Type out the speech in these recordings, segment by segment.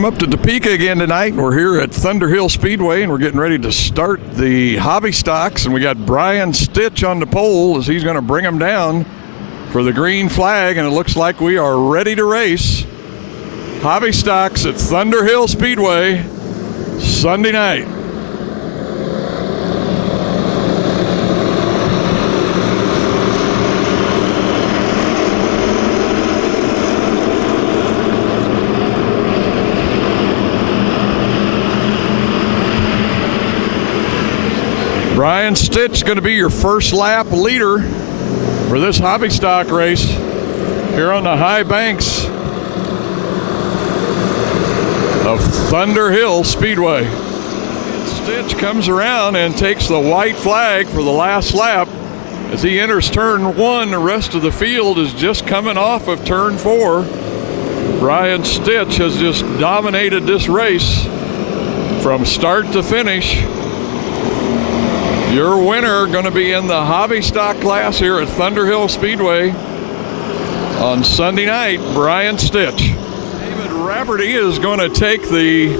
I'm up to Topeka again tonight. We're here at Thunderhill Speedway, and we're getting ready to start the hobby stocks. And we got Brian Stitch on the pole as he's going to bring them down for the green flag. And it looks like we are ready to race. Hobby stocks at Thunderhill Speedway Sunday night. Brian Stitch going to be your first lap leader for this hobby stock race here on the high banks of Thunderhill Speedway. Stitch comes around and takes the white flag for the last lap. As he enters turn one, the rest of the field is just coming off of turn four. Brian Stitch has just dominated this race from start to finish. Your winner going to be in the hobby stock class here at Thunderhill Speedway on Sunday night, Brian Stitch. David Rafferty is going to take the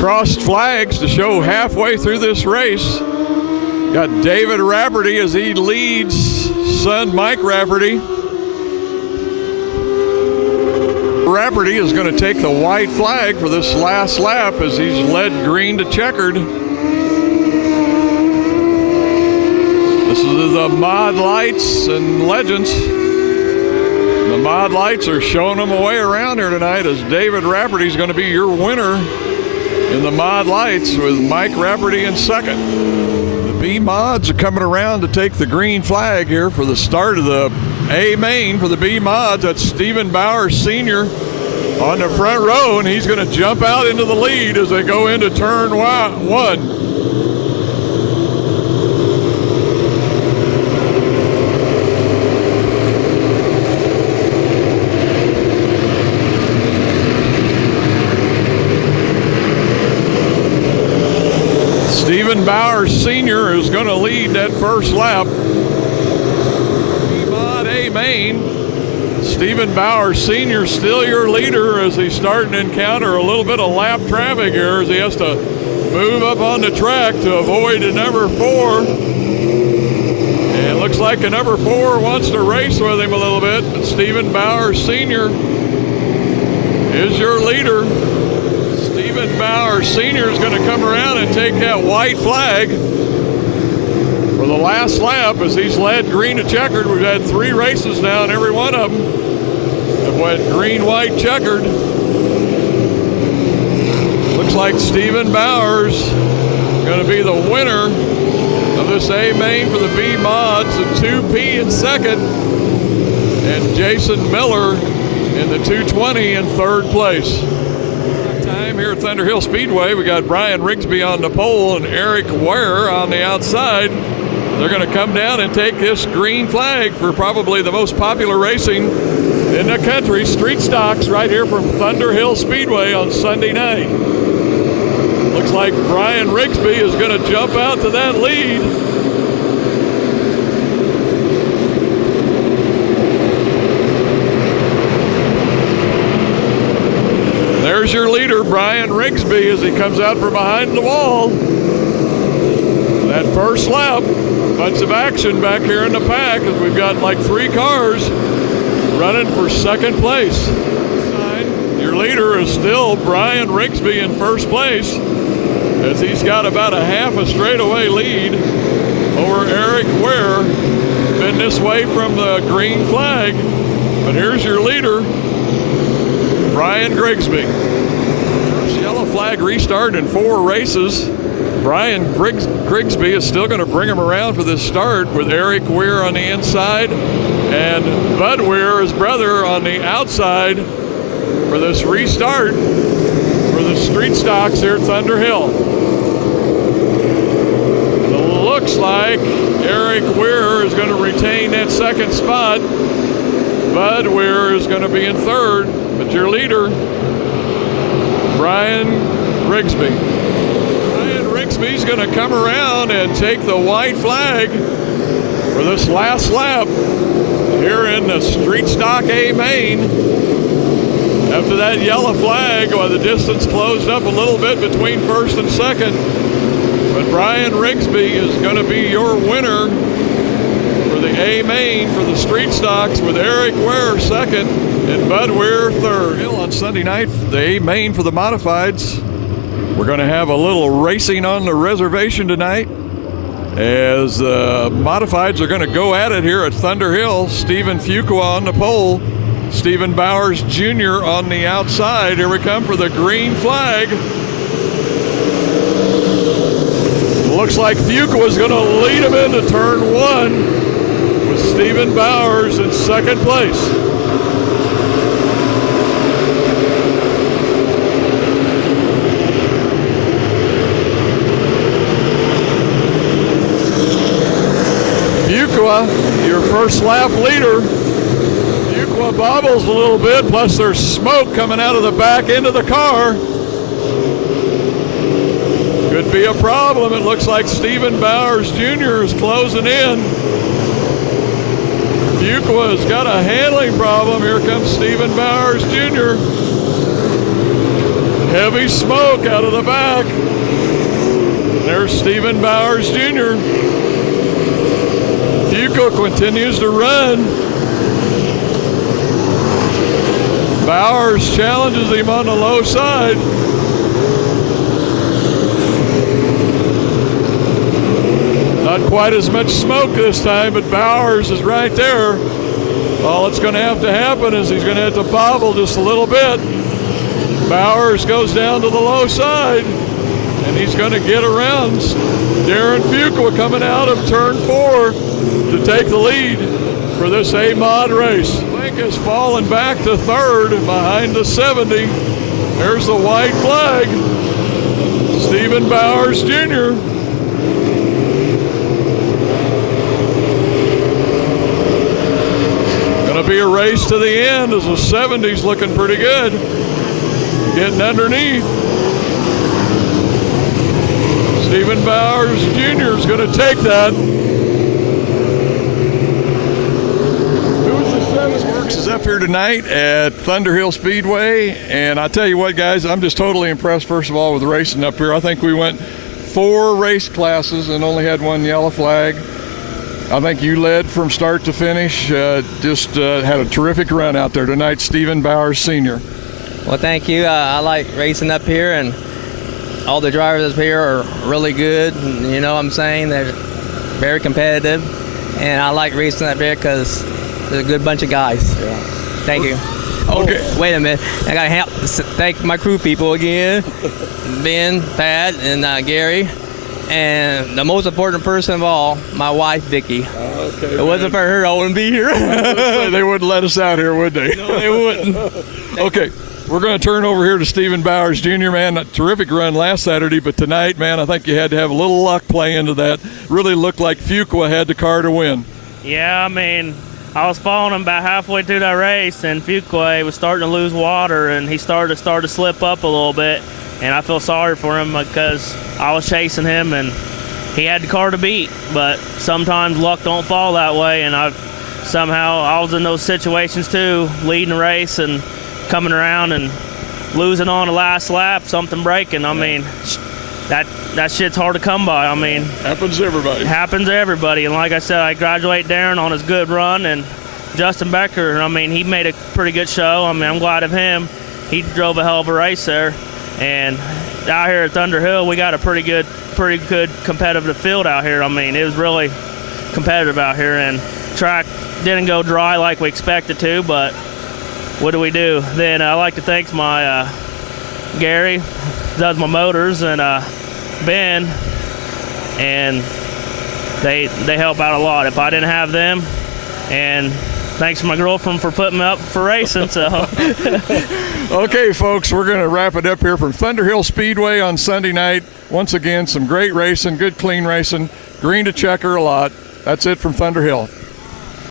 crossed flags to show halfway through this race. Got David Rafferty as he leads son Mike Rafferty. Rafferty is going to take the white flag for this last lap as he's led green to checkered. This is the mod lights and legends. The mod lights are showing them away around here tonight as David Rafferty is going to be your winner in the mod lights with Mike Rafferty in second. The B mods are coming around to take the green flag here for the start of the AMain for the B mods. That's Stephen Bowers Sr. on the front row, and he's going to jump out into the lead as they go into turn one. Stephen Bowers Sr. is going to lead that first lap. Mod AMain. Stephen Bowers Sr. still your leader as he's starting to encounter a little bit of lap traffic here as he has to move up on the track to avoid the number 4. And it looks like the number 4 wants to race with him a little bit. But Stephen Bowers Sr. is your leader. Stephen Bowers Sr. is going to come around and take that white flag for the last lap as he's led green to checkered. We've had 3 races now, and every one of them have went green, white, checkered. Looks like Stephen Bowers is going to be the winner of this AMain for the B mods, and 2P in second, and Jason Miller in the 220 in third place. Here at Thunderhill Speedway, we got Brian Rigsby on the pole and Eric Ware on the outside. They're going to come down and take this green flag for probably the most popular racing in the country, street stocks, right here from Thunderhill Speedway on Sunday night. Looks like Brian Rigsby is going to jump out to that lead. There's your leader, Brian Rigsby, as he comes out from behind the wall. That first lap, bunch of action back here in the pack as we've got like 3 cars running for second place. Your leader is still Brian Rigsby in first place as he's got about a half a straightaway lead over Eric Ware. Been this way from the green flag, but here's your leader, Brian Rigsby. First yellow flag restart in 4 races. Brian Rigsby is still going to bring him around for this start with Eric Weir on the inside and Bud Weir, his brother, on the outside for this restart for the street stocks here at Thunderhill. And it looks like Eric Weir is going to retain that second spot. Bud Weir is going to be in third. But your leader, Brian Rigsby. Brian Rigsby's going to come around and take the white flag for this last lap here in the street stock AMain After that yellow flag, well, the distance closed up a little bit between first and second. But Brian Rigsby is going to be your winner for the AMain for the street stocks, with Eric Ware second and Bud Weir third. On Sunday night, the AMain for the modifieds. We're going to have a little racing on the reservation tonight, as the modifieds are going to go at it here at Thunderhill. Stephen Fuqua on the pole, Stephen Bowers Jr. on the outside. Here we come for the green flag. Looks like Fuqua is going to lead him into turn one, with Stephen Bowers in second place. Your first lap leader. Fuqua bobbles a little bit, plus there's smoke coming out of the back end of the car. Could be a problem. It looks like Stephen Bowers Jr. is closing in. Fuqua's got a handling problem. Here comes Stephen Bowers Jr. Heavy smoke out of the back. There's Stephen Bowers Jr. Fuqua continues to run. Bowers challenges him on the low side. Not quite as much smoke this time, but Bowers is right there. All that's going to happen is he's going to have to bobble just a little bit. Bowers goes down to the low side, and he's going to get around Darren Fuqua coming out of turn 4 to take the lead for this A-Mod race. Link has fallen back to third behind the 70. There's the white flag. Stephen Bowers Jr. Going to be a race to the end, as the 70's looking pretty good. Getting underneath. Stephen Bowers Jr. is going to take that. Is up here tonight at Thunderhill Speedway, and I tell you what, guys, I'm just totally impressed, first of all, with the racing up here. I think we went 4 race classes and only had 1 yellow flag. I think you led from start to finish. Just had a terrific run out there tonight, Stephen Bowers Sr. Well, thank you. I like racing up here, and all the drivers up here are really good. You know what I'm saying? They're very competitive, and I like racing up here because there's a good bunch of guys. Yeah. Thank you. Okay. Oh, wait a minute. I got to thank my crew people again. Ben, Pat, and Gary. And the most important person of all, my wife, Vicki. Okay. It wasn't for her, I wouldn't be here. They wouldn't let us out here, would they? No, they wouldn't. Okay. We're going to turn over here to Stephen Bowers Jr., man. A terrific run last Saturday, but tonight, man, I think you had to have a little luck play into that. Really looked like Fuqua had the car to win. Yeah, I mean, I was following him about halfway through that race, and Fuqua was starting to lose water, and he started to slip up a little bit. And I feel sorry for him because I was chasing him, and he had the car to beat. But sometimes luck don't fall that way, and I was in those situations too, leading the race and coming around and losing on the last lap, something breaking. I mean, that shit's hard to come by. I mean, happens to everybody. Happens to everybody. And like I said, I congratulate Darren on his good run, and Justin Becker, I mean, he made a pretty good show. I mean, I'm glad of him. He drove a hell of a race there. And out here at Thunderhill, we got a pretty good competitive field out here. I mean, it was really competitive out here, and track didn't go dry like we expected to, but what do we do? Then I like to thank my Gary, does my motors, and Ben, and they help out a lot. If I didn't have them, and thanks to my girlfriend for putting me up for racing. So, okay, folks, we're going to wrap it up here from Thunderhill Speedway on Sunday night. Once again, some great racing, good clean racing, green to checker a lot. That's it from Thunderhill.